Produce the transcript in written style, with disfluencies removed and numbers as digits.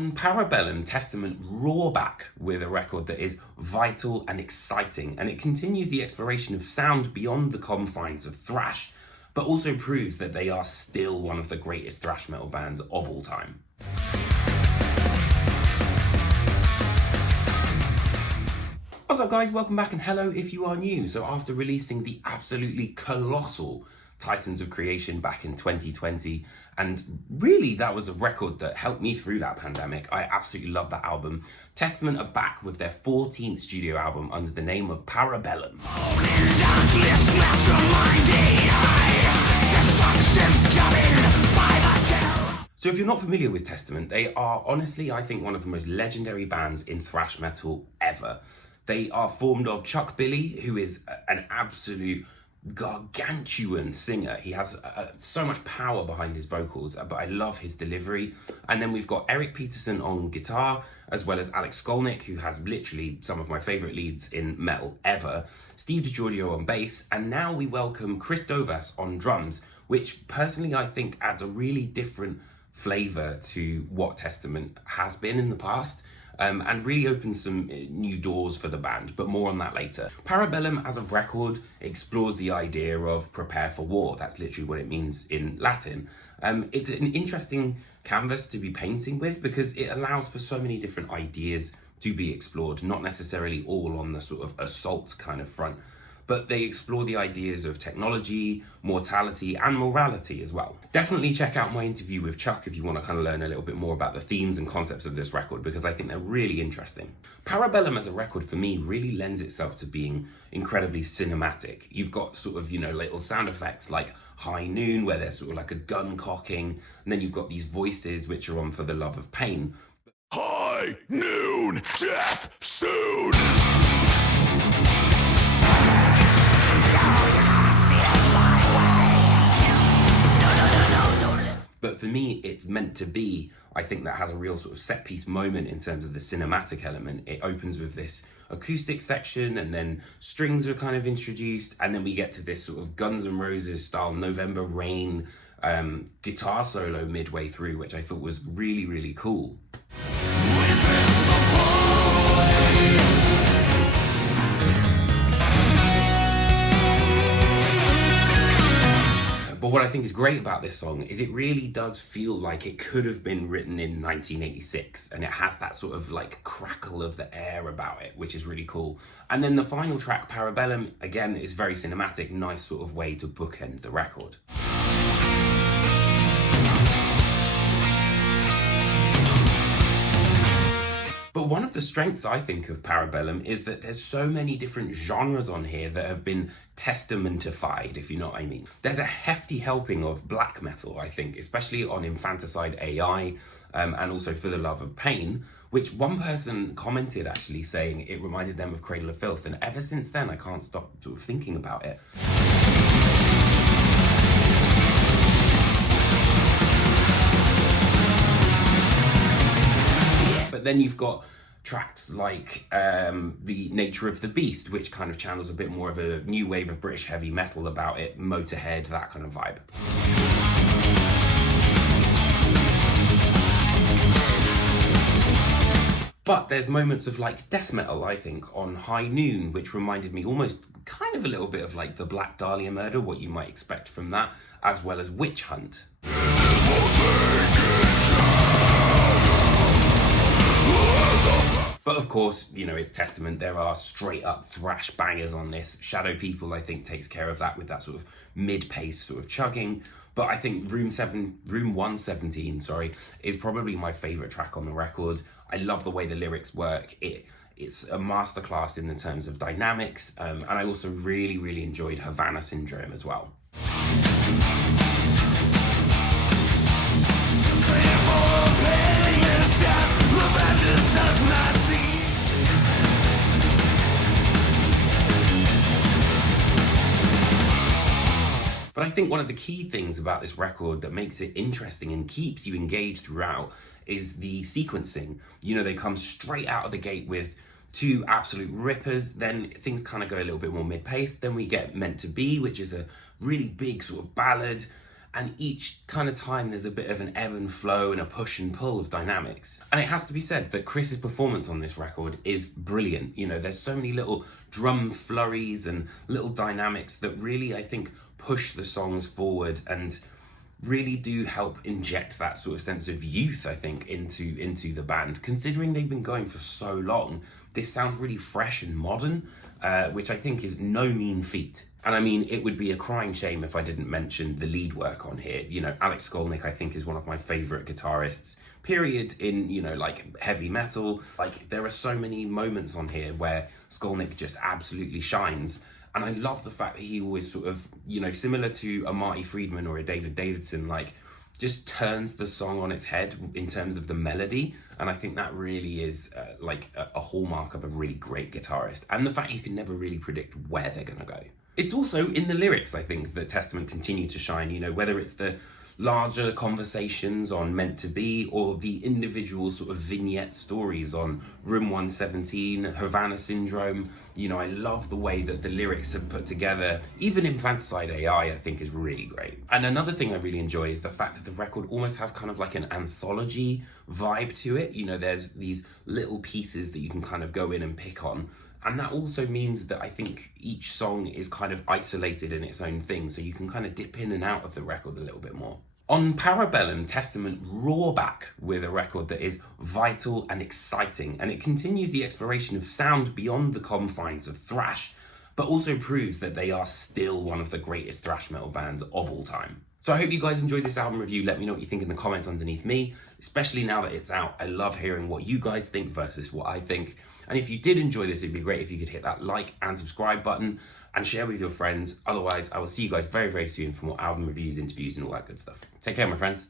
On Para Bellum, Testament roar back with a record that is vital and exciting, and it continues the exploration of sound beyond the confines of thrash, but also proves that they are still one of the greatest thrash metal bands of all time. What's up guys, welcome back and hello if you are new. So after releasing the absolutely colossal Titans of Creation back in 2020, and really that was a record that helped me through that pandemic. I absolutely love that album. Testament are back with their 14th studio album under the name of Para Bellum. So if you're not familiar with Testament, they are honestly, I think, one of the most legendary bands in thrash metal ever. They are formed of Chuck Billy, who is an absolute gargantuan singer. He has so much power behind his vocals, but I love his delivery. And then we've got Eric Peterson on guitar, as well as Alex Skolnick, who has literally some of my favorite leads in metal ever, Steve DiGiorgio on bass, and now we welcome Chris Dovas on drums, which personally I think adds a really different flavor to what Testament has been in the past. And really opens some new doors for the band, but more on that later. Para Bellum as a record explores the idea of prepare for war. That's literally what it means in Latin. It's an interesting canvas to be painting with because it allows for so many different ideas to be explored, not necessarily all on the sort of assault kind of front, but they explore the ideas of technology, mortality, and morality as well. Definitely check out my interview with Chuck if you want to kind of learn a little bit more about the themes and concepts of this record, because I think they're really interesting. Para Bellum as a record for me really lends itself to being incredibly cinematic. You've got sort of, little sound effects like High Noon, where there's sort of like a gun cocking, and then you've got these voices which are on For the Love of Pain. High noon, death soon. But for me, it's meant to be, I think that has a real sort of set piece moment in terms of the cinematic element. It opens with this acoustic section and then strings are kind of introduced. And then we get to this sort of Guns N' Roses style November Rain guitar solo midway through, which I thought was really, really cool. But what I think is great about this song is it really does feel like it could have been written in 1986, and it has that sort of like crackle of the air about it, which is really cool. And then the final track, Para Bellum, again, is very cinematic, nice sort of way to bookend the record. But one of the strengths, I think, of Para Bellum is that there's so many different genres on here that have been testamentified, if you know what I mean. There's a hefty helping of black metal, I think, especially on Infanticide AI and also For the Love of Pain, which one person commented actually saying it reminded them of Cradle of Filth. And ever since then, I can't stop sort of thinking about it. But then you've got tracks like The Nature of the Beast, which kind of channels a bit more of a new wave of British heavy metal about it, Motorhead, that kind of vibe. But there's moments of like death metal, I think, on High Noon, which reminded me almost kind of a little bit of like the Black Dahlia Murder, what you might expect from that, as well as Witch Hunt. But of course, it's Testament. There are straight up thrash bangers on this. Shadow People, I think, takes care of that with that sort of mid-pace sort of chugging. But I think Room 117, is probably my favorite track on the record. I love the way the lyrics work. It's a masterclass in the terms of dynamics. And I also really, really enjoyed Havana Syndrome as well. But I think one of the key things about this record that makes it interesting and keeps you engaged throughout is the sequencing. They come straight out of the gate with two absolute rippers, then things kind of go a little bit more mid-paced. Then we get Meant to Be, which is a really big sort of ballad. and each kind of time there's a bit of an ebb and flow and a push and pull of dynamics. And it has to be said that Chris's performance on this record is brilliant. You know, there's so many little drum flurries and little dynamics that really, I think, push the songs forward and really do help inject that sort of sense of youth, I think, into the band. Considering they've been going for so long, this sounds really fresh and modern, which I think is no mean feat. And I mean, it would be a crying shame if I didn't mention the lead work on here. You know, Alex Skolnick, I think, is one of my favourite guitarists, period, in, you know, like heavy metal. Like, there are so many moments on here where Skolnick just absolutely shines. And I love the fact that he always sort of, you know, similar to a Marty Friedman or a David Davidson, like, just turns the song on its head in terms of the melody. And I think that really is like a hallmark of a really great guitarist. And the fact you can never really predict where they're going to go. It's also in the lyrics, I think, that Testament continue to shine, you know, whether it's the larger conversations on Meant to Be or the individual sort of vignette stories on Room 117, Havana Syndrome. You know, I love the way that the lyrics are put together. Even Infanticide AI, I think, is really great. And another thing I really enjoy is the fact that the record almost has kind of like an anthology vibe to it. You know, there's these little pieces that you can kind of go in and pick on. And that also means that I think each song is kind of isolated in its own thing, so you can kind of dip in and out of the record a little bit more. On Para Bellum, Testament roar back with a record that is vital and exciting, and it continues the exploration of sound beyond the confines of thrash, but also proves that they are still one of the greatest thrash metal bands of all time. So I hope you guys enjoyed this album review. Let me know what you think in the comments underneath me, especially now that it's out. I love hearing what you guys think versus what I think. And if you did enjoy this, it'd be great if you could hit that like and subscribe button and share with your friends. Otherwise, I will see you guys very, very soon for more album reviews, interviews, and all that good stuff. Take care, my friends.